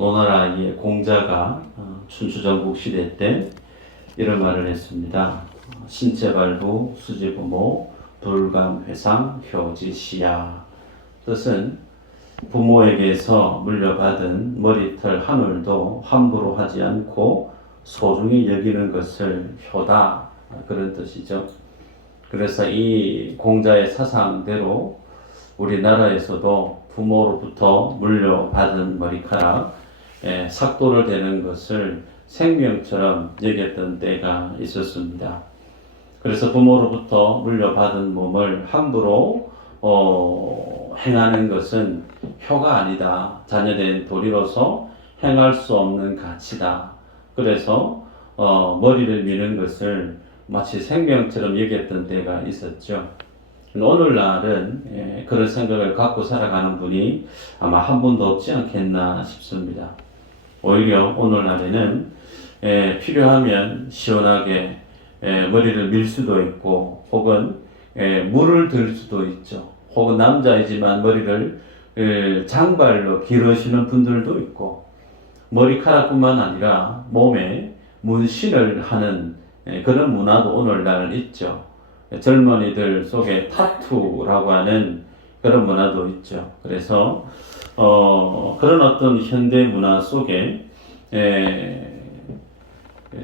노나라의 공자가 춘추전국 시대 때 이런 말을 했습니다. 신체발부, 수지부모, 불감회상, 효지시야. 뜻은 부모에게서 물려받은 머리털 한 올도 함부로 하지 않고 소중히 여기는 것을 효다, 그런 뜻이죠. 그래서 이 공자의 사상대로 우리나라에서도 부모로부터 물려받은 머리카락, 삭도를 대는 것을 생명처럼 여겼던 때가 있었습니다. 그래서 부모로부터 물려받은 몸을 함부로 행하는 것은 효가 아니다. 자녀된 도리로서 행할 수 없는 가치다. 그래서 머리를 미는 것을 마치 생명처럼 여겼던 때가 있었죠. 오늘날은 그런 생각을 갖고 살아가는 분이 아마 한 분도 없지 않겠나 싶습니다. 오히려 오늘날에는 필요하면 시원하게 머리를 밀 수도 있고, 혹은 물을 들 수도 있죠. 혹은 남자이지만 머리를 장발로 기르시는 분들도 있고, 머리카락뿐만 아니라 몸에 문신을 하는 그런 문화도 오늘날 있죠. 젊은이들 속에 타투라고 하는 그런 문화도 있죠. 그래서 그런 어떤 현대 문화 속에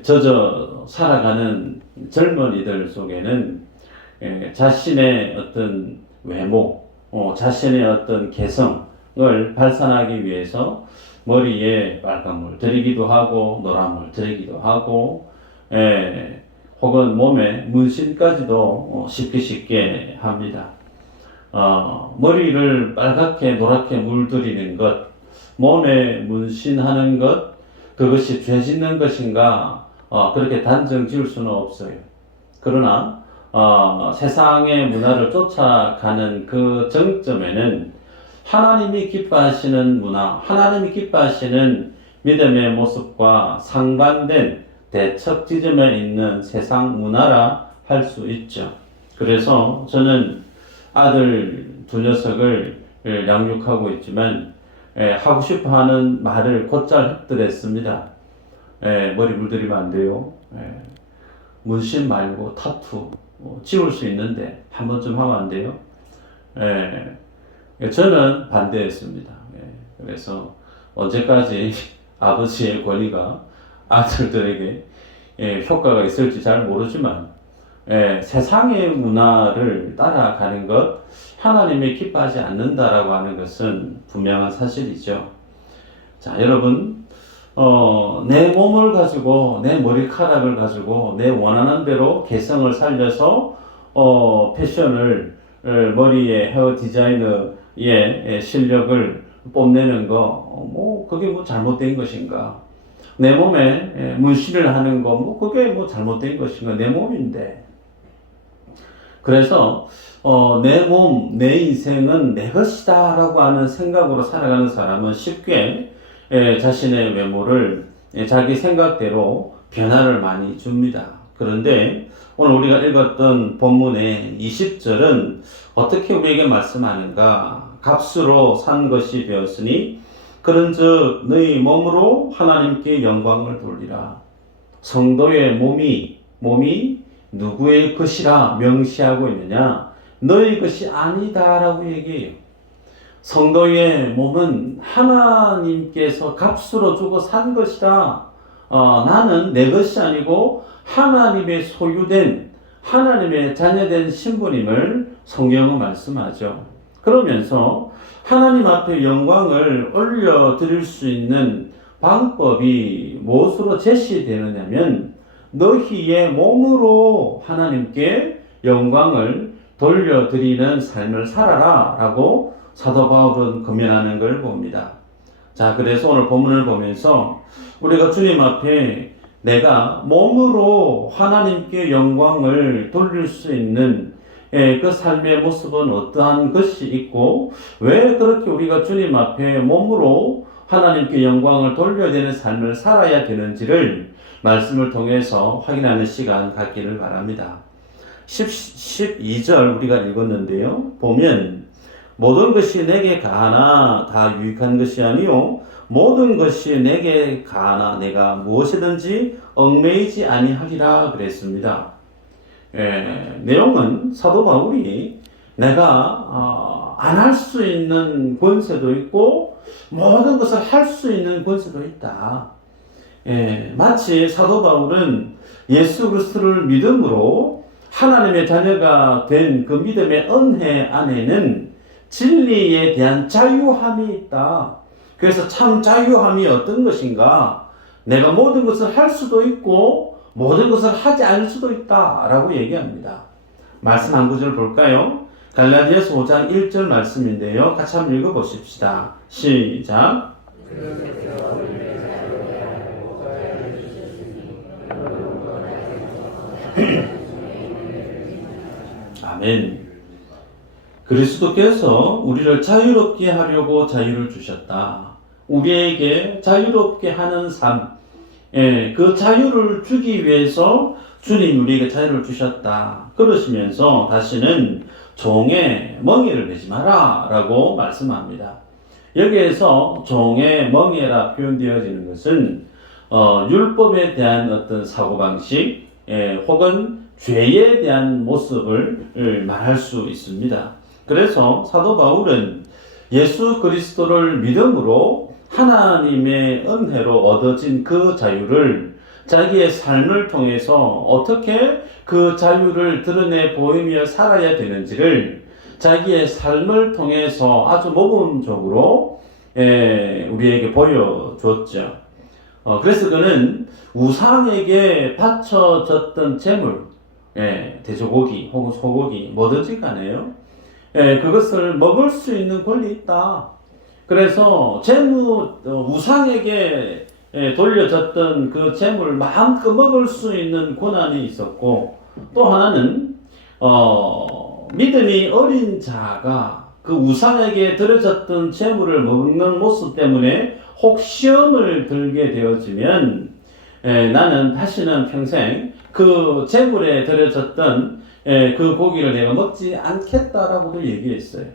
젖어 살아가는 젊은이들 속에는 자신의 어떤 외모, 자신의 어떤 개성을 발산하기 위해서 머리에 빨간물 들이기도 하고 노란물 들이기도 하고, 혹은 몸에 문신까지도 쉽게 합니다. 머리를 빨갛게 노랗게 물들이는 것, 몸에 문신하는 것, 그것이 죄 짓는 것인가, 그렇게 단정 지을 수는 없어요. 그러나 세상의 문화를 쫓아가는 그 정점에는 하나님이 기뻐하시는 문화, 하나님이 기뻐하시는 믿음의 모습과 상반된 대척 지점에 있는 세상 문화라 할 수 있죠. 그래서 저는 아들 두 녀석을 양육하고 있지만 하고 싶어 하는 말을 곧잘 흡들했습니다. 머리 물들이면 안 돼요. 문신 말고 타투 지울 수 있는데 한 번쯤 하면 안 돼요. 저는 반대했습니다. 그래서 언제까지 아버지의 권위가 아들들에게 효과가 있을지 잘 모르지만, 세상의 문화를 따라가는 것, 하나님이 기뻐하지 않는다라고 하는 것은 분명한 사실이죠. 자, 여러분, 내 몸을 가지고, 내 머리카락을 가지고, 내 원하는 대로 개성을 살려서 패션을, 머리에 헤어 디자이너의 실력을 뽐내는 거, 그게 잘못된 것인가? 내 몸에 문신을 하는 거, 그게 잘못된 것인가? 내 몸인데. 그래서 내 몸, 내 인생은 내 것이다 라고 하는 생각으로 살아가는 사람은 쉽게 자신의 외모를 자기 생각대로 변화를 많이 줍니다. 그런데 오늘 우리가 읽었던 본문의 20절은 어떻게 우리에게 말씀하는가? 값으로 산 것이 되었으니 그런즉 너희 몸으로 하나님께 영광을 돌리라. 성도의 몸이 누구의 것이라 명시하고 있느냐? 너희 것이 아니다라고 얘기해요. 성도의 몸은 하나님께서 값으로 주고 산 것이다. 나는 내 것이 아니고 하나님의 소유된, 하나님의 자녀된 신분임을 성경은 말씀하죠. 그러면서 하나님 앞에 영광을 올려드릴 수 있는 방법이 무엇으로 제시되느냐면, 너희의 몸으로 하나님께 영광을 돌려드리는 삶을 살아라 라고 사도 바울은 권면하는 걸 봅니다. 자, 그래서 오늘 본문을 보면서 우리가 주님 앞에 내가 몸으로 하나님께 영광을 돌릴 수 있는 그 삶의 모습은 어떠한 것이 있고, 왜 그렇게 우리가 주님 앞에 몸으로 하나님께 영광을 돌려야 되는 삶을 살아야 되는지를 말씀을 통해서 확인하는 시간 갖기를 바랍니다. 12절 우리가 읽었는데요. 보면 모든 것이 내게 가하나 다 유익한 것이 아니요 모든 것이 내게 가나 내가 무엇이든지 얽매이지 아니하리라 그랬습니다. 내용은 사도 바울이 내가 안 할 수 있는 권세도 있고 모든 것을 할 수 있는 권세도 있다. 마치 사도 바울은 예수 그리스도를 믿음으로 하나님의 자녀가 된 그 믿음의 은혜 안에는 진리에 대한 자유함이 있다. 그래서 참 자유함이 어떤 것인가? 내가 모든 것을 할 수도 있고 모든 것을 하지 않을 수도 있다라고 얘기합니다. 말씀 한 구절 볼까요? 갈라디아서 5장 1절 말씀인데요. 같이 한번 읽어보십시다. 시작. 아멘. 그리스도께서 우리를 자유롭게 하려고 자유를 주셨다. 우리에게 자유롭게 하는 삶, 그 자유를 주기 위해서 주님 우리에게 자유를 주셨다. 그러시면서 다시는 종의 멍에를 매지 마라 라고 말씀합니다. 여기에서 종의 멍에라 표현되어지는 것은 율법에 대한 어떤 사고방식 혹은 죄에 대한 모습을 말할 수 있습니다. 그래서 사도 바울은 예수 그리스도를 믿음으로 하나님의 은혜로 얻어진 그 자유를 자기의 삶을 통해서 어떻게 그 자유를 드러내 보이며 살아야 되는지를 자기의 삶을 통해서 아주 모범적으로 우리에게 보여줬죠. 그래서 그는 우상에게 바쳐졌던 재물, 돼지고기 혹은 소고기 뭐든지 간에요. 그것을 먹을 수 있는 권리 있다. 그래서 우상에게 돌려졌던 그 재물을 마음껏 먹을 수 있는 권한이 있었고, 또 하나는 믿음이 어린 자가 그 우상에게 드려졌던 재물을 먹는 모습 때문에 혹 시험을 들게 되어지면 나는 다시는 평생 그 재물에 드려졌던 그 고기를 내가 먹지 않겠다라고도 얘기했어요.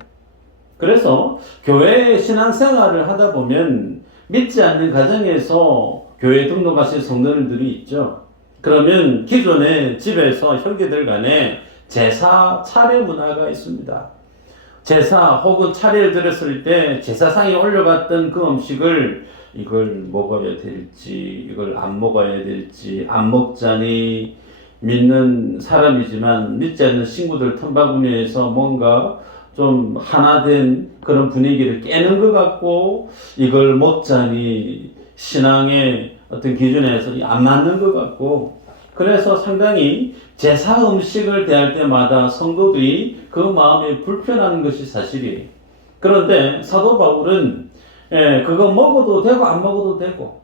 그래서 교회 신앙생활을 하다 보면 믿지 않는 가정에서 교회 등록하신 성도님들이 있죠. 그러면 기존에 집에서 형제들 간에 제사 차례 문화가 있습니다. 제사 혹은 차례를 드렸을 때 제사상에 올려갔던 그 음식을 이걸 먹어야 될지 이걸 안 먹어야 될지 안 먹자니 믿는 사람이지만 믿지 않는 친구들 틈바구니에서 뭔가 좀 하나 된 그런 분위기를 깨는 것 같고 이걸 먹자니 신앙의 어떤 기준에서 안 맞는 것 같고 그래서 상당히 제사 음식을 대할 때마다 성도들이 그 마음이 불편한 것이 사실이에요. 그런데 사도 바울은 그거 먹어도 되고 안 먹어도 되고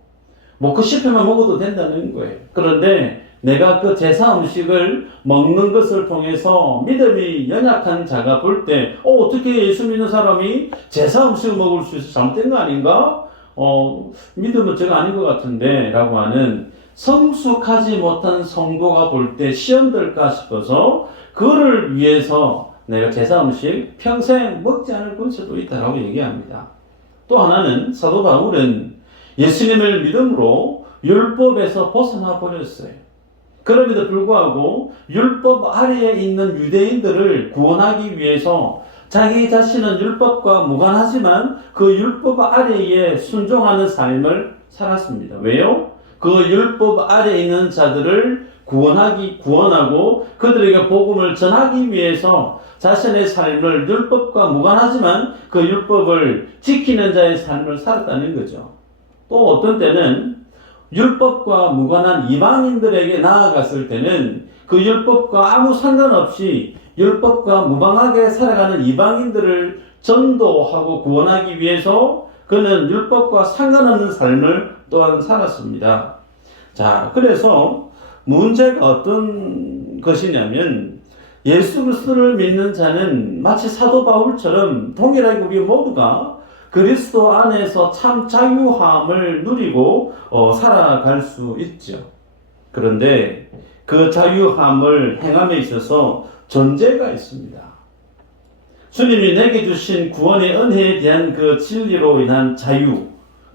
먹고 싶으면 먹어도 된다는 거예요. 그런데 내가 그 제사 음식을 먹는 것을 통해서 믿음이 연약한 자가 볼 때 어떻게 예수 믿는 사람이 제사 음식을 먹을 수 있어 잘못된 거 아닌가? 믿음은 제가 아닌 것 같은데 라고 하는 성숙하지 못한 성도가 볼 때 시험될까 싶어서 그를 위해서 내가 제사 음식 평생 먹지 않을 권세도 있다라고 얘기합니다. 또 하나는 사도 바울은 예수님을 믿음으로 율법에서 벗어나 버렸어요. 그럼에도 불구하고 율법 아래에 있는 유대인들을 구원하기 위해서 자기 자신은 율법과 무관하지만 그 율법 아래에 순종하는 삶을 살았습니다. 왜요? 그 율법 아래에 있는 자들을 구원하고 그들에게 복음을 전하기 위해서 자신의 삶을 율법과 무관하지만 그 율법을 지키는 자의 삶을 살았다는 거죠. 또 어떤 때는 율법과 무관한 이방인들에게 나아갔을 때는 그 율법과 아무 상관없이 율법과 무방하게 살아가는 이방인들을 전도하고 구원하기 위해서 그는 율법과 상관없는 삶을 또한 살았습니다. 자, 그래서 문제가 어떤 것이냐면 예수 그리스도를 믿는 자는 마치 사도 바울처럼 동일하게 우리 모두가 그리스도 안에서 참 자유함을 누리고 살아갈 수 있죠. 그런데 그 자유함을 행함에 있어서 전제가 있습니다. 주님이 내게 주신 구원의 은혜에 대한 그 진리로 인한 자유,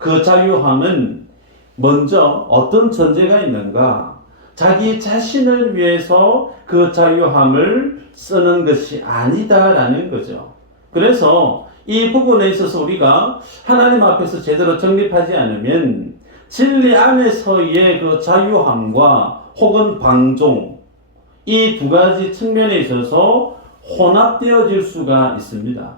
그 자유함은 먼저 어떤 전제가 있는가? 자기 자신을 위해서 그 자유함을 쓰는 것이 아니다라는 거죠. 그래서 이 부분에 있어서 우리가 하나님 앞에서 제대로 정립하지 않으면 진리 안에서의 그 자유함과 혹은 방종, 이 두 가지 측면에 있어서 혼합되어질 수가 있습니다.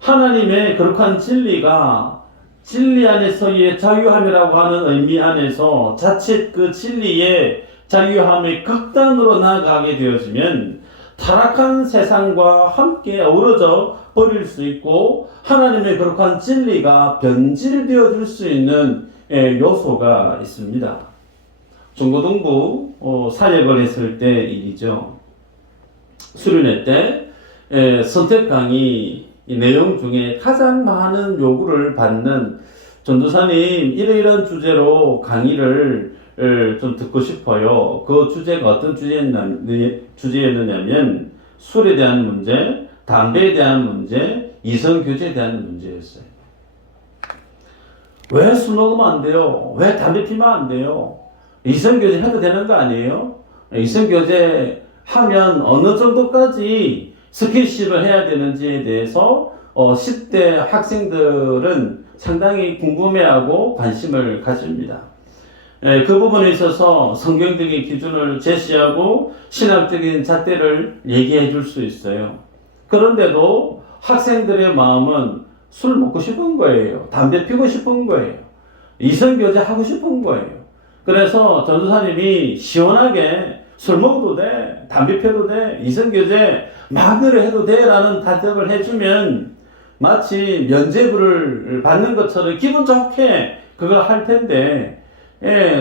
하나님의 거룩한 진리가 진리 안에서의 자유함이라고 하는 의미 안에서 자칫 그 진리의 자유함의 극단으로 나아가게 되어지면 타락한 세상과 함께 어우러져 버릴 수 있고 하나님의 거룩한 진리가 변질되어질 수 있는 요소가 있습니다. 중고등부 사역을 했을 때 일이죠. 수련회 때 선택 강의 내용 중에 가장 많은 요구를 받는 전도사님 이러이러한 주제로 강의를 좀 듣고 싶어요. 그 주제가 어떤 주제였느냐면 술에 대한 문제, 담배에 대한 문제, 이성교제에 대한 문제였어요. 왜 술 먹으면 안 돼요? 왜 담배 피면 안 돼요? 이성교제 해도 되는 거 아니에요? 이성교제 하면 어느 정도까지 스킨십을 해야 되는지에 대해서 10대 학생들은 상당히 궁금해하고 관심을 가집니다. 그 부분에 있어서 성경적인 기준을 제시하고 신학적인 잣대를 얘기해 줄 수 있어요. 그런데도 학생들의 마음은 술 먹고 싶은 거예요. 담배 피고 싶은 거예요. 이성교제 하고 싶은 거예요. 그래서 전도사님이 시원하게 술 먹어도 돼, 담배 피워도 돼, 이성교제 마음대로 해도 돼 라는 대답을 해주면 마치 면죄부를 받는 것처럼 기분 좋게 그걸 할 텐데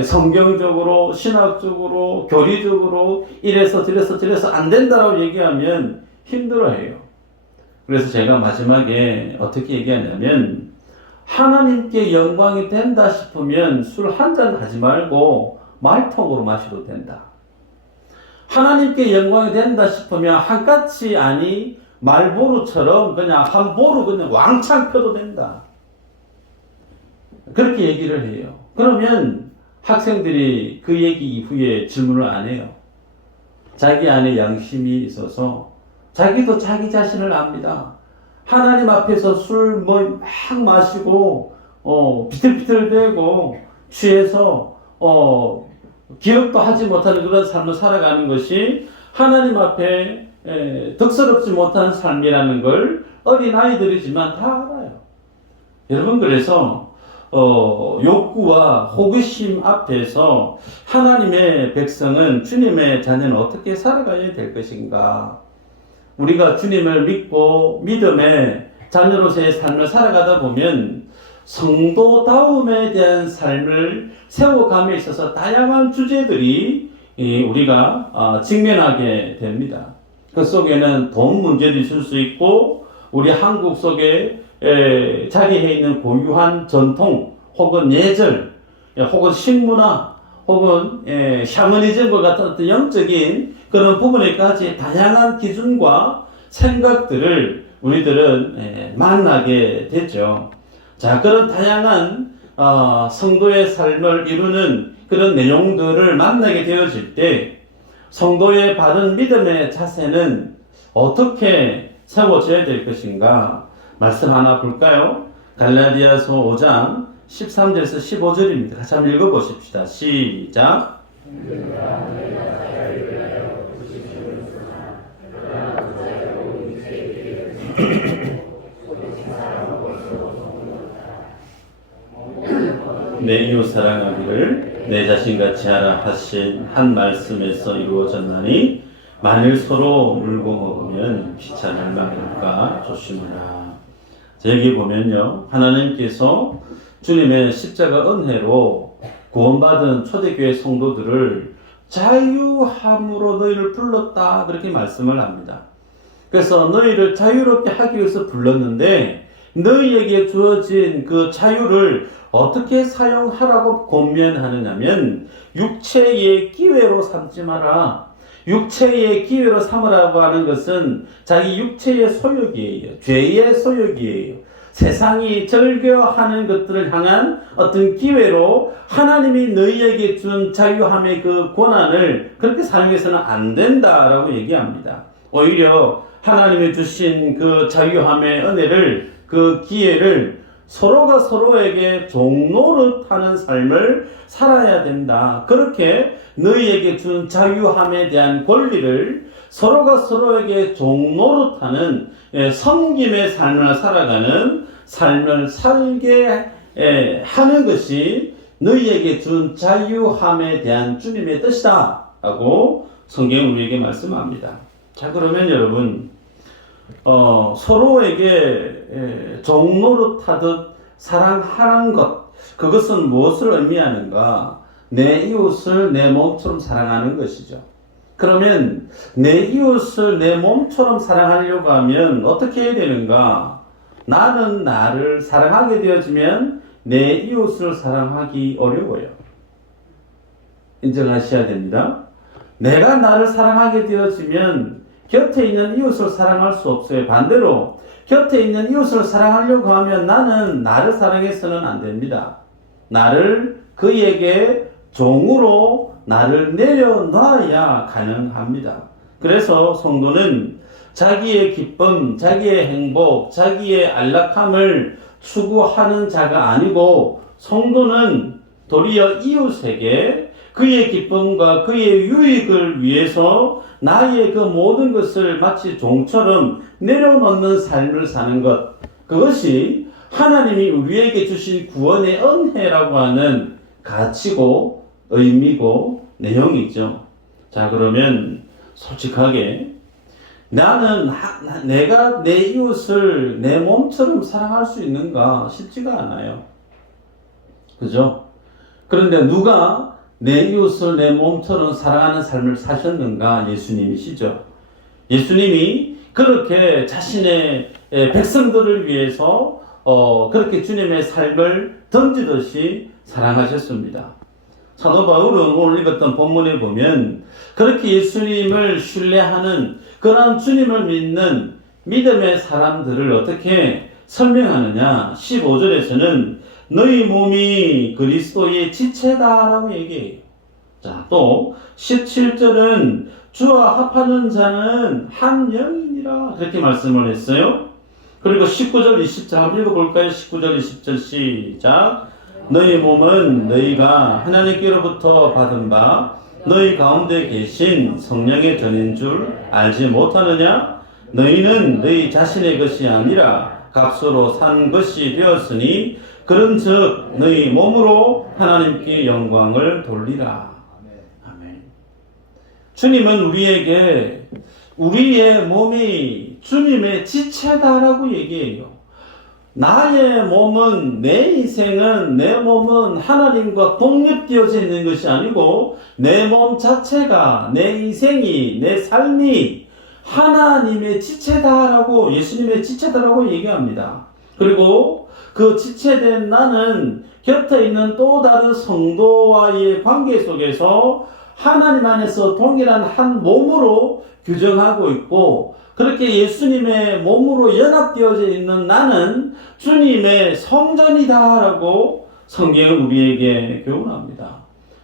성경적으로 신학적으로 교리적으로 이래서 저래서 안 된다라고 얘기하면 힘들어해요. 그래서 제가 마지막에 어떻게 얘기하냐면 하나님께 영광이 된다 싶으면 술 한 잔 하지 말고 말통으로 마셔도 된다. 하나님께 영광이 된다 싶으면 한까치 아니 말보루처럼 그냥 한 보루 그냥 왕창 펴도 된다. 그렇게 얘기를 해요. 그러면 학생들이 그 얘기 이후에 질문을 안 해요. 자기 안에 양심이 있어서 자기도 자기 자신을 압니다. 하나님 앞에서 술 막 마시고 비틀비틀대고 취해서 기억도 하지 못하는 그런 삶을 살아가는 것이 하나님 앞에 덕스럽지 못한 삶이라는 걸 어린아이들이지만 다 알아요. 여러분 그래서 욕구와 호기심 앞에서 하나님의 백성은 주님의 자녀는 어떻게 살아가야 될 것인가? 우리가 주님을 믿고 믿음의 자녀로서의 삶을 살아가다 보면 성도다움에 대한 삶을 세워감에 있어서 다양한 주제들이 우리가 직면하게 됩니다. 그 속에는 돈 문제도 있을 수 있고 우리 한국 속에 자리해 있는 고유한 전통 혹은 예절 혹은 식문화 혹은 샤머니즘과 같은 어떤 영적인 그런 부분에까지 다양한 기준과 생각들을 우리들은 만나게 되죠. 자, 그런 다양한 성도의 삶을 이루는 그런 내용들을 만나게 되어질 때 성도의 바른 믿음의 자세는 어떻게 세워져야 될 것인가? 말씀 하나 볼까요? 갈라디아서 5장 13절에서 15절입니다. 같이 한번 읽어보십시다. 시작. 내 이웃 사랑하기를 내 자신같이 하라 하신 한 말씀에서 이루어졌나니 만일 서로 물고 먹으면 피차 멸망할까 조심하라. 여기 보면요, 하나님께서 주님의 십자가 은혜로 구원받은 초대교회 성도들을 자유함으로 너희를 불렀다 그렇게 말씀을 합니다. 그래서 너희를 자유롭게 하기 위해서 불렀는데 너희에게 주어진 그 자유를 어떻게 사용하라고 권면하느냐면 육체의 기회로 삼지 마라. 육체의 기회로 삼으라고 하는 것은 자기 육체의 소욕이에요. 죄의 소욕이에요. 세상이 즐겨하는 것들을 향한 어떤 기회로 하나님이 너희에게 준 자유함의 그 권한을 그렇게 사용해서는 안 된다라고 얘기합니다. 오히려 하나님이 주신 그 자유함의 은혜를, 그 기회를 서로가 서로에게 종노릇하는 삶을 살아야 된다. 그렇게 너희에게 준 자유함에 대한 권리를 서로가 서로에게 종노릇하는 섬김의 삶을 살아가는 삶을 살게 하는 것이 너희에게 준 자유함에 대한 주님의 뜻이다 라고 성경은 우리에게 말씀합니다. 자, 그러면 여러분 서로에게 종노릇하듯 사랑하는 것, 그것은 무엇을 의미하는가? 내 이웃을 내 몸처럼 사랑하는 것이죠. 그러면 내 이웃을 내 몸처럼 사랑하려고 하면 어떻게 해야 되는가? 나는 나를 사랑하게 되어지면 내 이웃을 사랑하기 어려워요. 인정하셔야 됩니다. 내가 나를 사랑하게 되어지면 곁에 있는 이웃을 사랑할 수 없어요. 반대로 곁에 있는 이웃을 사랑하려고 하면 나는 나를 사랑해서는 안 됩니다. 나를 그에게 종으로 나를 내려놔야 가능합니다. 그래서 성도는 자기의 기쁨, 자기의 행복, 자기의 안락함을 추구하는 자가 아니고 성도는 도리어 이웃에게 그의 기쁨과 그의 유익을 위해서 나의 그 모든 것을 마치 종처럼 내려놓는 삶을 사는 것, 그것이 하나님이 우리에게 주신 구원의 은혜라고 하는 가치고 의미고 내용이죠. 자, 그러면 솔직하게 나는 내가 내 이웃을 내 몸처럼 사랑할 수 있는가 쉽지가 않아요. 그죠? 그런데 누가 내 이웃을 내 몸처럼 사랑하는 삶을 사셨는가? 예수님이시죠. 예수님이 그렇게 자신의 백성들을 위해서 그렇게 주님의 삶을 던지듯이 사랑하셨습니다. 사도 바울은 오늘 읽었던 본문에 보면 그렇게 예수님을 신뢰하는 그런 주님을 믿는 믿음의 사람들을 어떻게 설명하느냐? 15절에서는 너희 몸이 그리스도의 지체다라고 얘기해요. 자, 또 17절은 주와 합하는 자는 한 영이니라 그렇게 말씀을 했어요. 그리고 19절 20절 한번 읽어볼까요? 19절 20절 시작. 너희 몸은 너희가 하나님께로부터 받은 바 너희 가운데 계신 성령의 전인 줄 알지 못하느냐? 너희는 너희 자신의 것이 아니라 값으로 산 것이 되었으니 그런즉 너희 몸으로 하나님께 영광을 돌리라. 아멘. 주님은 우리에게 우리의 몸이 주님의 지체다라고 얘기해요. 나의 몸은, 내 인생은, 내 몸은 하나님과 독립되어져 있는 것이 아니고 내 몸 자체가, 내 인생이, 내 삶이 하나님의 지체다라고, 예수님의 지체다라고 얘기합니다. 그리고 그 지체된 나는 곁에 있는 또 다른 성도와의 관계 속에서 하나님 안에서 동일한 한 몸으로 규정하고 있고, 그렇게 예수님의 몸으로 연합되어져 있는 나는 주님의 성전이다라고 성경은 우리에게 교훈합니다.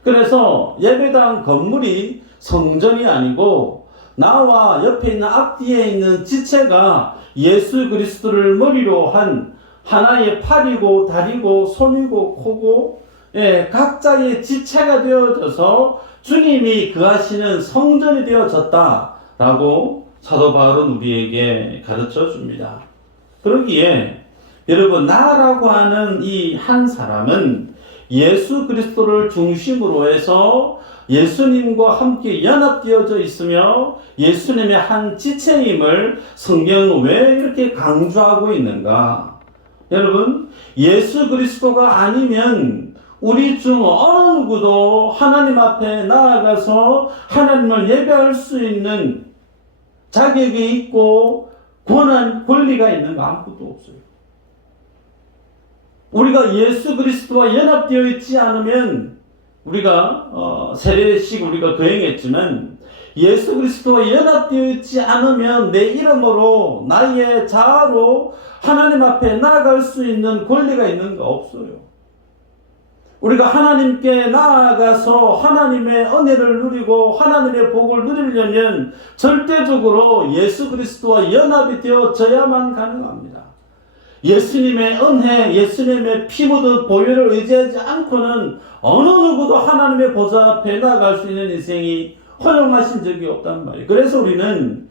그래서 예배당 건물이 성전이 아니고 나와 옆에 있는 앞뒤에 있는 지체가 예수 그리스도를 머리로 한 하나의 팔이고 다리고 손이고 코고 각자의 지체가 되어져서 주님이 거하시는 성전이 되어졌다라고 사도 바울은 우리에게 가르쳐 줍니다. 그러기에 여러분, 나라고 하는 이 한 사람은 예수 그리스도를 중심으로 해서 예수님과 함께 연합되어져 있으며 예수님의 한 지체임을 성경은 왜 이렇게 강조하고 있는가? 여러분, 예수 그리스도가 아니면 우리 중 어느 누구도 하나님 앞에 나아가서 하나님을 예배할 수 있는 자격이 있고 권리가 있는 거 아무것도 없어요. 우리가 예수 그리스도와 연합되어 있지 않으면 우리가 세례식 우리가 거행했지만 예수 그리스도와 연합되어 있지 않으면 내 이름으로 나의 자아로 하나님 앞에 나아갈 수 있는 권리가 있는가? 없어요. 우리가 하나님께 나아가서 하나님의 은혜를 누리고 하나님의 복을 누리려면 절대적으로 예수 그리스도와 연합이 되어져야만 가능합니다. 예수님의 은혜, 예수님의 피 묻은 보혈을 의지하지 않고는 어느 누구도 하나님의 보좌 앞에 나아갈 수 있는 인생이 허용하신 적이 없단 말이에요. 그래서 우리는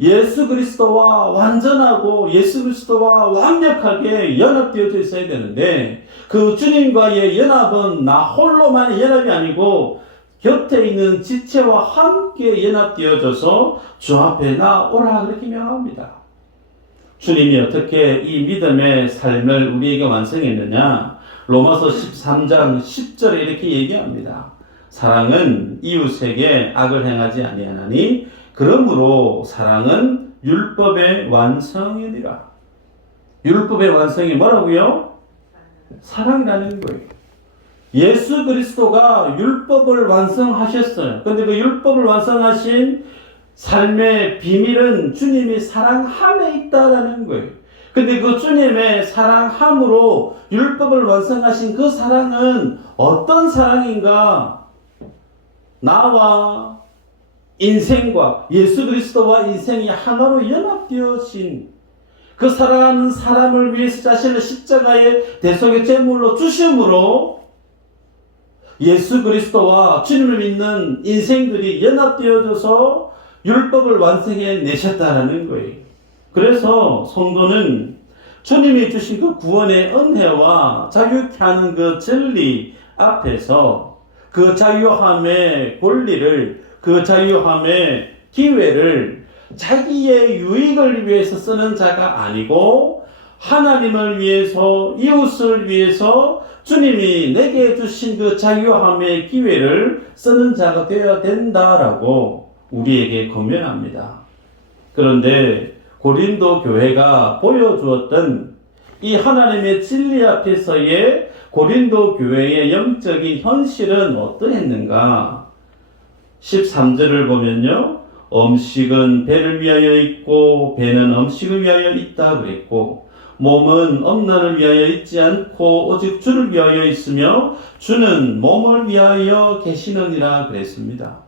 예수 그리스도와 완전하고 예수 그리스도와 완벽하게 연합되어져 있어야 되는데, 그 주님과의 연합은 나 홀로만의 연합이 아니고 곁에 있는 지체와 함께 연합되어져서 주 앞에 나오라, 그렇게 명합니다. 주님이 어떻게 이 믿음의 삶을 우리에게 완성했느냐? 로마서 13장 10절에 이렇게 얘기합니다. 사랑은 이웃에게 악을 행하지 아니하나니 그러므로 사랑은 율법의 완성이니라. 율법의 완성이 뭐라고요? 사랑이라는 거예요. 예수 그리스도가 율법을 완성하셨어요. 그런데 그 율법을 완성하신 삶의 비밀은 주님이 사랑함에 있다라는 거예요. 근데 그 주님의 사랑함으로 율법을 완성하신 그 사랑은 어떤 사랑인가? 나와 인생과 예수 그리스도와 인생이 하나로 연합되어진 그 사랑하는 사람을 위해서 자신을 십자가의 대속의 제물로 주심으로 예수 그리스도와 주님을 믿는 인생들이 연합되어져서 율법을 완성해 내셨다라는 거예요. 그래서 성도는 주님이 주신 그 구원의 은혜와 자유케 하는 그 진리 앞에서 그 자유함의 권리를, 그 자유함의 기회를 자기의 유익을 위해서 쓰는 자가 아니고 하나님을 위해서, 이웃을 위해서 주님이 내게 주신 그 자유함의 기회를 쓰는 자가 되어야 된다라고 우리에게 권면합니다. 그런데 고린도 교회가 보여주었던 이 하나님의 진리 앞에서의 고린도 교회의 영적인 현실은 어떠했는가? 13절을 보면요, 음식은 배를 위하여 있고 배는 음식을 위하여 있다 그랬고, 몸은 음란을 위하여 있지 않고 오직 주를 위하여 있으며 주는 몸을 위하여 계시느니라 그랬습니다.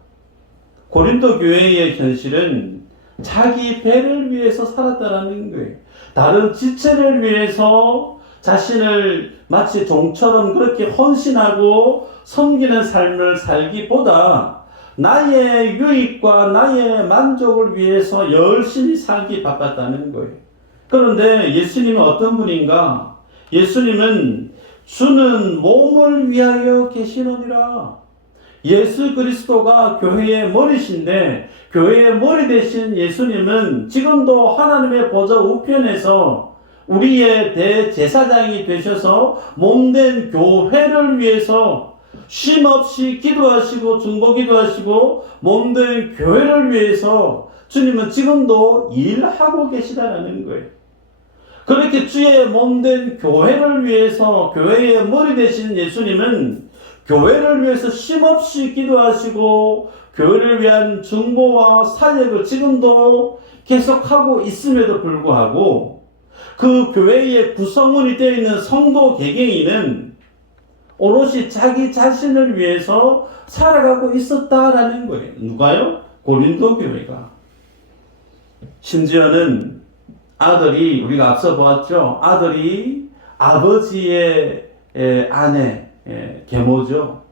고린도 교회의 현실은 자기 배를 위해서 살았다라는 거예요. 다른 지체를 위해서 자신을 마치 종처럼 그렇게 헌신하고 섬기는 삶을 살기보다 나의 유익과 나의 만족을 위해서 열심히 살기 바빴다는 거예요. 그런데 예수님은 어떤 분인가? 예수님은 주는 몸을 위하여 계시느니라. 예수 그리스도가 교회의 머리신데 교회의 머리 되신 예수님은 지금도 하나님의 보좌 우편에서 우리의 대제사장이 되셔서 몸된 교회를 위해서 쉼없이 기도하시고 중보기도 하시고 몸된 교회를 위해서 주님은 지금도 일하고 계시다라는 거예요. 그렇게 주의 몸된 교회를 위해서 교회의 머리 되신 예수님은 교회를 위해서 쉼없이 기도하시고 교회를 위한 중보와 사역을 지금도 계속하고 있음에도 불구하고 그 교회의 구성원이 되어 있는 성도 개개인은 오롯이 자기 자신을 위해서 살아가고 있었다라는 거예요. 누가요? 고린도 교회가. 심지어는 아들이, 우리가 앞서 보았죠. 아들이 아버지의 아내, 계모죠.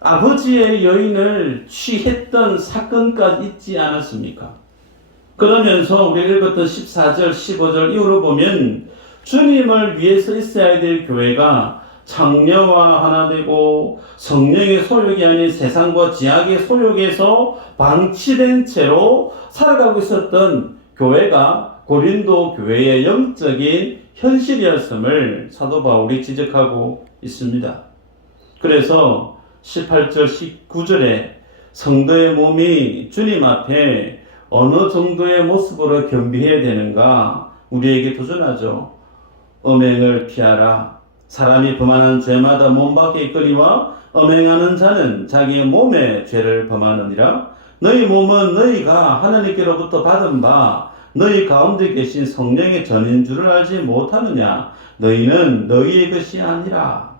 아버지의 여인을 취했던 사건까지 있지 않았습니까? 그러면서 우리가 읽었던 14절, 15절 이후로 보면 주님을 위해서 있어야 될 교회가 창녀와 하나 되고 성령의 소욕이 아닌 세상과 지악의 소욕에서 방치된 채로 살아가고 있었던 교회가 고린도 교회의 영적인 현실이었음을 사도 바울이 지적하고 있습니다. 그래서 18절, 19절에 성도의 몸이 주님 앞에 어느 정도의 모습으로 겸비해야 되는가 우리에게 도전하죠. 음행을 피하라. 사람이 범하는 죄마다 몸 밖에 있거니와 음행하는 자는 자기의 몸에 죄를 범하느니라. 너희 몸은 너희가 하나님께로부터 받은 바 너희 가운데 계신 성령의 전인 줄을 알지 못하느냐? 너희는 너희의 것이 아니라.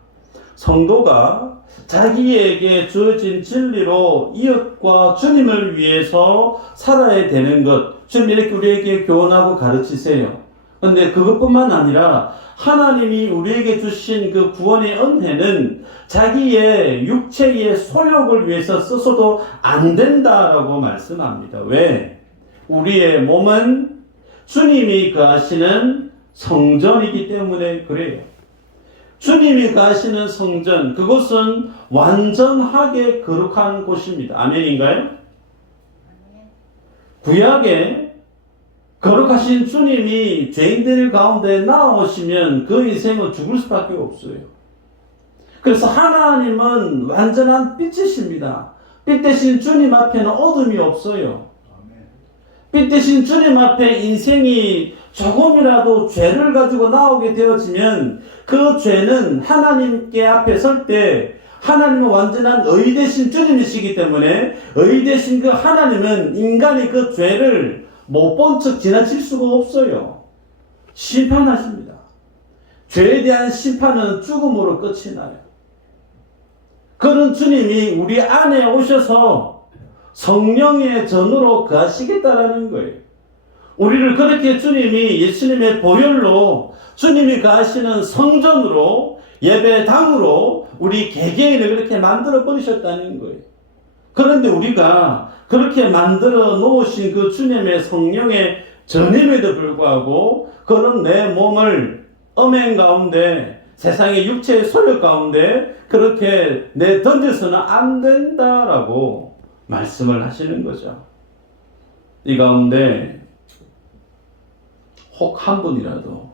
성도가 자기에게 주어진 진리로 이웃과 주님을 위해서 살아야 되는 것, 주님 이렇게 우리에게 교훈하고 가르치세요. 그런데 그것뿐만 아니라 하나님이 우리에게 주신 그 구원의 은혜는 자기의 육체의 소욕을 위해서 써서도 안 된다라고 말씀합니다. 왜? 우리의 몸은 주님이 거하시는 성전이기 때문에 그래요. 주님이 가시는 성전, 그곳은 완전하게 거룩한 곳입니다. 아멘인가요? 구약에 거룩하신 주님이 죄인들 가운데 나오시면 그 인생은 죽을 수밖에 없어요. 그래서 하나님은 완전한 빛이십니다. 빛 대신 주님 앞에는 어둠이 없어요. 빛 대신 주님 앞에 인생이 조금이라도 죄를 가지고 나오게 되어지면 그 죄는 하나님께 앞에 설 때 하나님은 완전한 의 대신 주님이시기 때문에 의 대신 그 하나님은 인간이 그 죄를 못 본 척 지나칠 수가 없어요. 심판하십니다. 죄에 대한 심판은 죽음으로 끝이 나요. 그런 주님이 우리 안에 오셔서 성령의 전으로 거하시겠다라는 거예요. 우리를 그렇게 주님이 예수님의 보혈로 주님이 거하시는 성전으로 예배당으로 우리 개개인을 그렇게 만들어 버리셨다는 거예요. 그런데 우리가 그렇게 만들어 놓으신 그 주님의 성령의 전임에도 불구하고 그런 내 몸을 음행 가운데 세상의 육체의 소욕 가운데 그렇게 던져서는 안 된다라고 말씀을 하시는 거죠. 이 가운데 혹 한 분이라도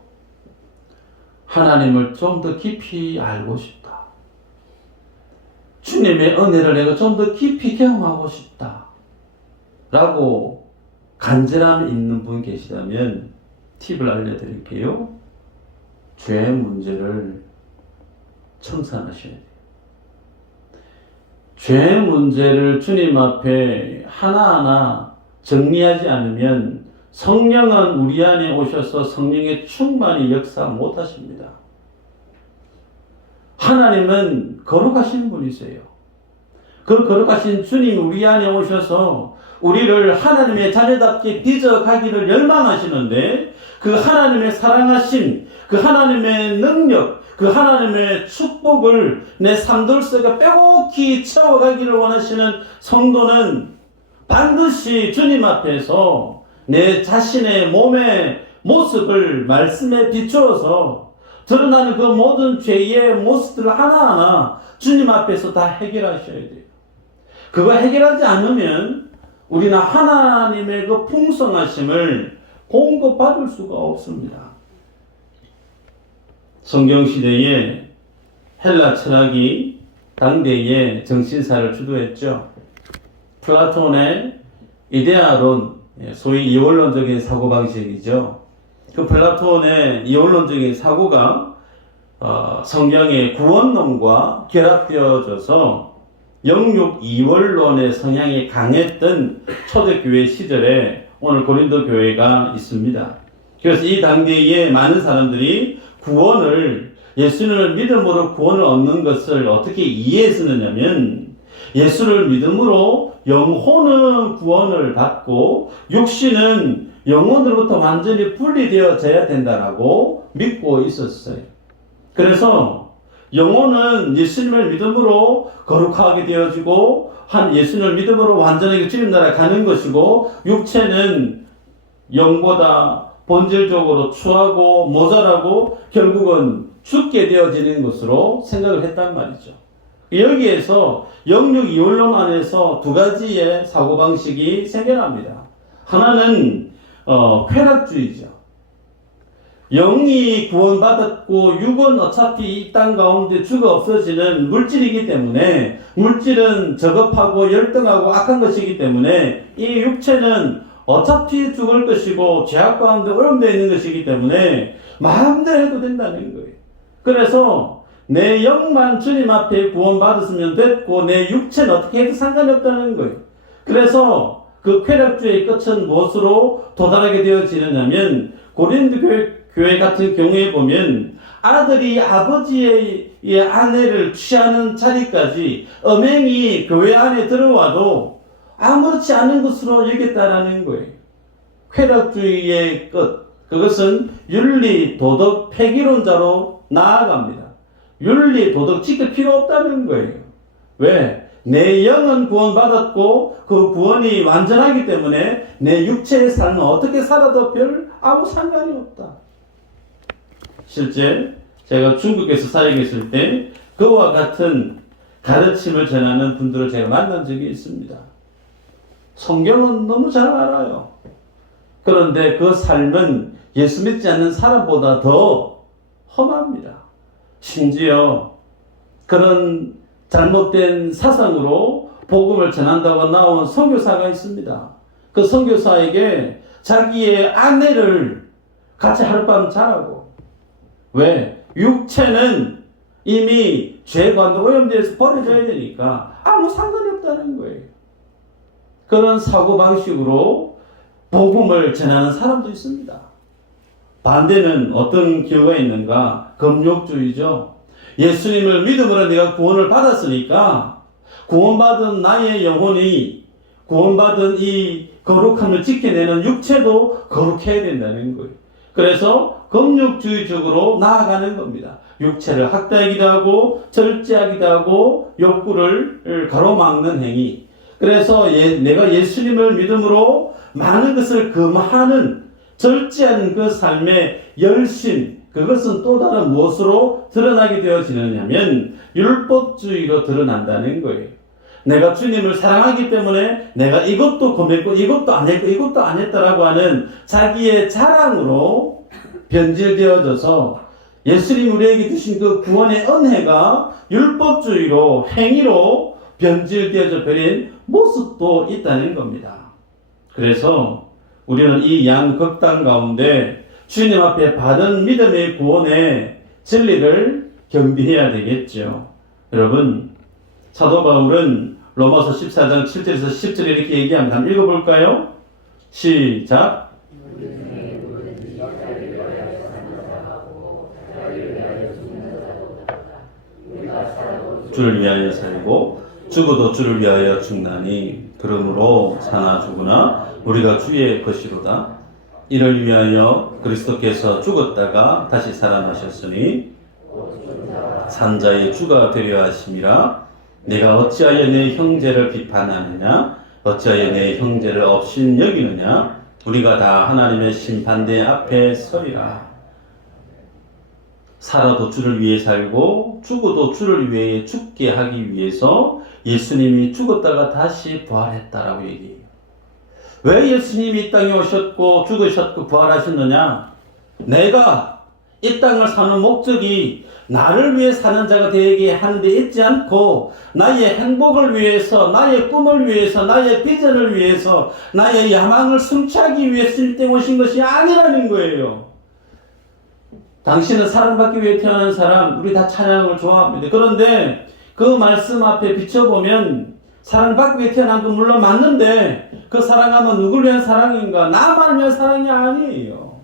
하나님을 좀 더 깊이 알고 싶다. 주님의 은혜를 내가 좀 더 깊이 경험하고 싶다. 라고 간절함이 있는 분 계시다면 팁을 알려드릴게요. 죄 문제를 청산하셔야 돼요. 죄 문제를 주님 앞에 하나하나 정리하지 않으면 성령은 우리 안에 오셔서 성령의 충만히 역사 못하십니다. 하나님은 거룩하신 분이세요. 그 거룩하신 주님 우리 안에 오셔서 우리를 하나님의 자녀답게 빚어가기를 열망하시는데 그 하나님의 사랑하심, 그 하나님의 능력, 그 하나님의 축복을 내 삶들 속에 빼곡히 채워가기를 원하시는 성도는 반드시 주님 앞에서 내 자신의 몸의 모습을 말씀에 비추어서 드러나는 그 모든 죄의 모습들을 하나하나 주님 앞에서 다 해결하셔야 돼요. 그거 해결하지 않으면 우리는 하나님의 그 풍성하심을 공급받을 수가 없습니다. 성경시대에 헬라 철학이 당대의 정신사를 주도했죠. 플라톤의 이데아론, 소위 이원론적인 사고방식이죠. 그 플라톤의 이원론적인 사고가 성경의 구원론과 결합되어져서 영육 이원론의 성향이 강했던 초대교회 시절에 오늘 고린도 교회가 있습니다. 그래서 이 당대에 많은 사람들이 구원을 예수님을 믿음으로 구원을 얻는 것을 어떻게 이해했었느냐면 예수를 믿음으로 영혼은 구원을 받고 육신은 영혼으로부터 완전히 분리되어져야 된다라고 믿고 있었어요. 그래서 영혼은 예수님을 믿음으로 거룩하게 되어지고 예수님을 믿음으로 완전하게 주님 나라에 가는 것이고 육체는 영보다 본질적으로 추하고 모자라고 결국은 죽게 되어지는 것으로 생각을 했단 말이죠. 여기에서 영육 이원론 안에서 두 가지의 사고방식이 생겨납니다. 하나는 쾌락주의죠. 영이 구원받았고 육은 어차피 이 땅 가운데 죽어 없어지는 물질이기 때문에 물질은 저급하고 열등하고 악한 것이기 때문에 이 육체는 어차피 죽을 것이고 죄악 가운데 오염되어 있는 것이기 때문에 마음대로 해도 된다는 거예요. 그래서 내 영만 주님 앞에 구원받았으면 됐고 내 육체는 어떻게 해도 상관이 없다는 거예요. 그래서 그 쾌락주의 끝은 무엇으로 도달하게 되어지느냐면 고린도 교회 같은 경우에 보면 아들이 아버지의 아내를 취하는 자리까지 엄행이 교회 안에 들어와도 아무렇지 않은 것으로 여겼다라는 거예요. 쾌락주의의 끝, 그것은 윤리, 도덕, 폐기론자로 나아갑니다. 윤리, 도덕 지킬 필요 없다는 거예요. 왜? 내 영은 구원받았고 그 구원이 완전하기 때문에 내 육체의 삶은 어떻게 살아도 별 아무 상관이 없다. 실제 제가 중국에서 사역했을 때 그와 같은 가르침을 전하는 분들을 제가 만난 적이 있습니다. 성경은 너무 잘 알아요. 그런데 그 삶은 예수 믿지 않는 사람보다 더 험합니다. 심지어 그런 잘못된 사상으로 복음을 전한다고 나온 선교사가 있습니다. 그 선교사에게 자기의 아내를 같이 하룻밤 자라고. 왜? 육체는 이미 죄관도 오염돼서 버려져야 되니까 아무 상관이 없다는 거예요. 그런 사고방식으로 복음을 전하는 사람도 있습니다. 반대는 어떤 경우가 있는가? 금욕주의죠. 예수님을 믿음으로 내가 구원을 받았으니까 구원받은 나의 영혼이 구원받은 이 거룩함을 지켜내는 육체도 거룩해야 된다는 거예요. 그래서 금욕주의적으로 나아가는 겁니다. 육체를 학대하기도 하고 절제하기도 하고 욕구를 가로막는 행위. 그래서 내가 예수님을 믿음으로 많은 것을 금하는 절제하는 그 삶의 열심, 그것은 또 다른 무엇으로 드러나게 되어지느냐면 율법주의로 드러난다는 거예요. 내가 주님을 사랑하기 때문에 내가 이것도 금했고 이것도 안 했고 이것도 안 했다라고 하는 자기의 자랑으로 변질되어져서 예수님 우리에게 주신 그 구원의 은혜가 율법주의로 행위로 변질되어져 버린 모습도 있다는 겁니다. 그래서 우리는 이 양극단 가운데 주님 앞에 바른 믿음의 구원의 진리를 겸비해야 되겠죠. 여러분, 사도 바울은 로마서 14장 7절에서 10절에 이렇게 얘기합니다. 한번 읽어볼까요? 시작. 주를 위하여 살고 죽어도 주를 위하여 죽나니 그러므로 사나 죽으나 우리가 주의 것이로다. 이를 위하여 그리스도께서 죽었다가 다시 살아나셨으니 산자의 주가 되려 하심이라. 내가 어찌하여 내 형제를 비판하느냐? 어찌하여 내 형제를 업신 여기느냐? 우리가 다 하나님의 심판대 앞에 서리라. 살아도 주를 위해 살고 죽어도 주를 위해 죽게 하기 위해서 예수님이 죽었다가 다시 부활했다라고 얘기해요. 왜 예수님이 이 땅에 오셨고 죽으셨고 부활하셨느냐? 내가 이 땅을 사는 목적이 나를 위해 사는 자가 되게 하는 데 있지 않고 나의 행복을 위해서, 나의 꿈을 위해서, 나의 비전을 위해서, 나의 야망을 성취하기 위해서 이 땅에 오신 것이 아니라는 거예요. 당신은 사랑받기 위해 태어난 사람, 우리 다 찬양을 좋아합니다. 그런데 그 말씀 앞에 비춰보면 사랑받기 위해 태어난 건 물론 맞는데 그 사랑하면 누굴 위한 사랑인가? 나만 위한 사랑이 아니에요.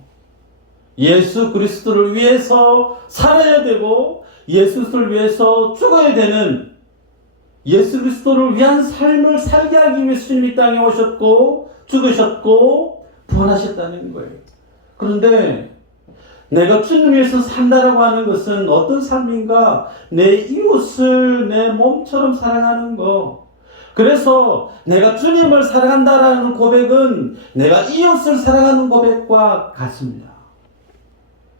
예수 그리스도를 위해서 살아야 되고 예수 그리스도를 위해서 죽어야 되는, 예수 그리스도를 위한 삶을 살게 하기 위해 주님이 이 땅에 오셨고 죽으셨고 부활하셨다는 거예요. 그런데 내가 주님 위해서 산다라고 하는 것은 어떤 삶인가? 내 이웃을 내 몸처럼 사랑하는 거. 그래서 내가 주님을 사랑한다라는 고백은 내가 이웃을 사랑하는 고백과 같습니다.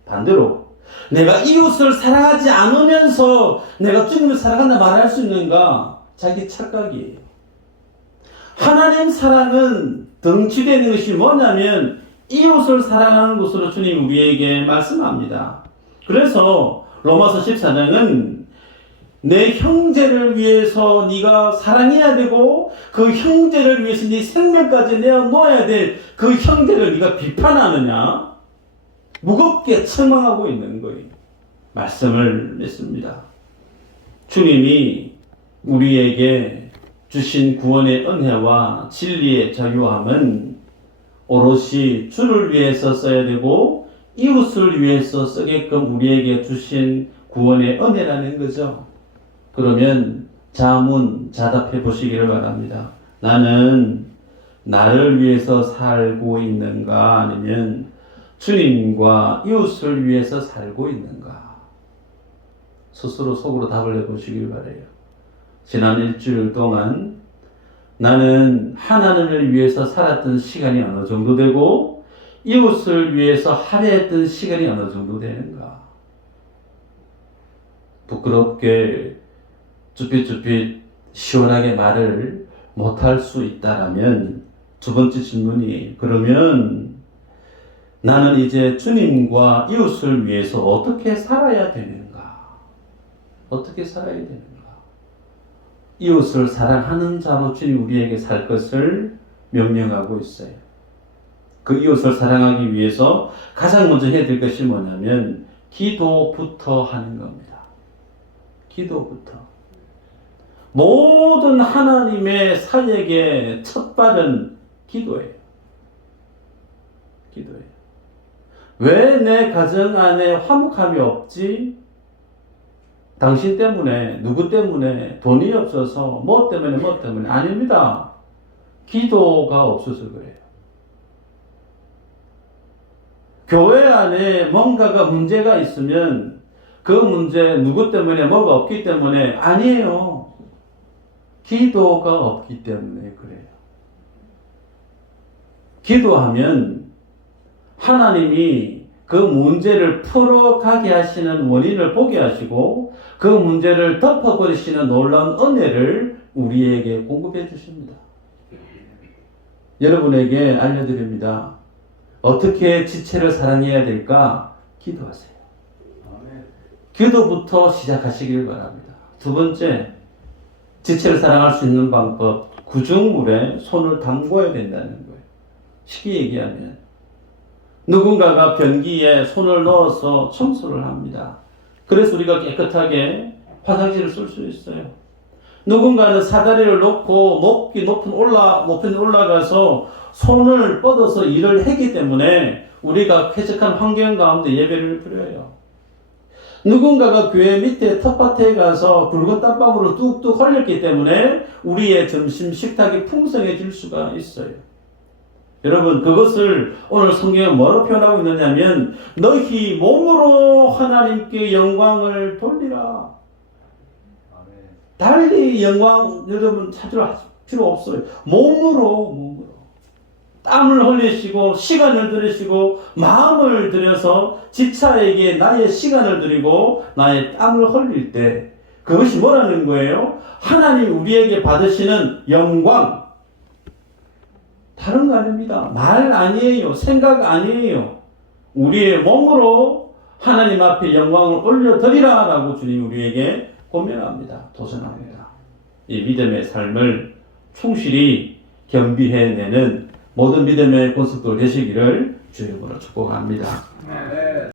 반대로 내가 이웃을 사랑하지 않으면서 내가 주님을 사랑한다 말할 수 있는가? 자기 착각이에요. 하나님 사랑은 덩치되는 것이 뭐냐면 이웃을 사랑하는 것으로 주님 우리에게 말씀합니다. 그래서 로마서 14장은 내 형제를 위해서 네가 사랑해야 되고 그 형제를 위해서 네 생명까지 내어놓아야 될 그 형제를 네가 비판하느냐? 무겁게 책망하고 있는 거예요. 말씀을 냈습니다. 주님이 우리에게 주신 구원의 은혜와 진리의 자유함은 오롯이 주를 위해서 써야 되고 이웃을 위해서 쓰게끔 우리에게 주신 구원의 은혜라는 거죠. 그러면 자답해 보시기를 바랍니다. 나는 나를 위해서 살고 있는가, 아니면 주님과 이웃을 위해서 살고 있는가? 스스로 속으로 답을 해보시길 바라요. 지난 일주일 동안 나는 하나님을 위해서 살았던 시간이 어느 정도 되고 이웃을 위해서 할애했던 시간이 어느 정도 되는가? 부끄럽게 쭈삣쭈삣 시원하게 말을 못할 수 있다라면 두 번째 질문이, 그러면 나는 이제 주님과 이웃을 위해서 어떻게 살아야 되는가? 어떻게 살아야 되는가? 이웃을 사랑하는 자로 주님 우리에게 살 것을 명령하고 있어요. 그 이웃을 사랑하기 위해서 가장 먼저 해야 될 것이 뭐냐면 기도부터 하는 겁니다. 기도부터. 모든 하나님의 사역의 첫발은 기도예요. 기도예요. 왜 내 가정 안에 화목함이 없지? 당신 때문에, 누구 때문에, 돈이 없어서, 뭐 때문에, 아닙니다. 기도가 없어서 그래요. 교회 안에 뭔가가 문제가 있으면 그 문제 누구 때문에 뭐가 없기 때문에 아니에요. 기도가 없기 때문에 그래요. 기도하면 하나님이 그 문제를 풀어가게 하시는 원인을 보게 하시고 그 문제를 덮어버리시는 놀라운 은혜를 우리에게 공급해 주십니다. 여러분에게 알려드립니다. 어떻게 지체를 사랑해야 될까? 기도하세요. 기도부터 시작하시길 바랍니다. 두 번째, 지체를 사랑할 수 있는 방법, 구중물에 손을 담궈야 된다는 거예요. 쉽게 얘기하면 누군가가 변기에 손을 넣어서 청소를 합니다. 그래서 우리가 깨끗하게 화장실을 쓸 수 있어요. 누군가는 사다리를 놓고 높이 올라가서 손을 뻗어서 일을 했기 때문에 우리가 쾌적한 환경 가운데 예배를 드려요. 누군가가 교회 밑에 텃밭에 가서 붉은 땀방울을 뚝뚝 흘렸기 때문에 우리의 점심 식탁이 풍성해질 수가 있어요. 여러분, 그것을 오늘 성경은 뭐로 표현하고 있느냐면 너희 몸으로 하나님께 영광을 돌리라. 달리 영광 여러분 찾으러 필요 없어요. 몸으로 땀을 흘리시고 시간을 들이시고 마음을 들여서 지차에게 나의 시간을 드리고 나의 땀을 흘릴 때 그것이 뭐라는 거예요? 하나님 우리에게 받으시는 영광, 다른 거 아닙니다. 말 아니에요. 생각 아니에요. 우리의 몸으로 하나님 앞에 영광을 올려드리라 라고 주님 우리에게 고면합니다. 도전합니다. 이 믿음의 삶을 충실히 겸비해내는 모든 믿음의 권속들 되시기를 주의 이름으로 축복합니다.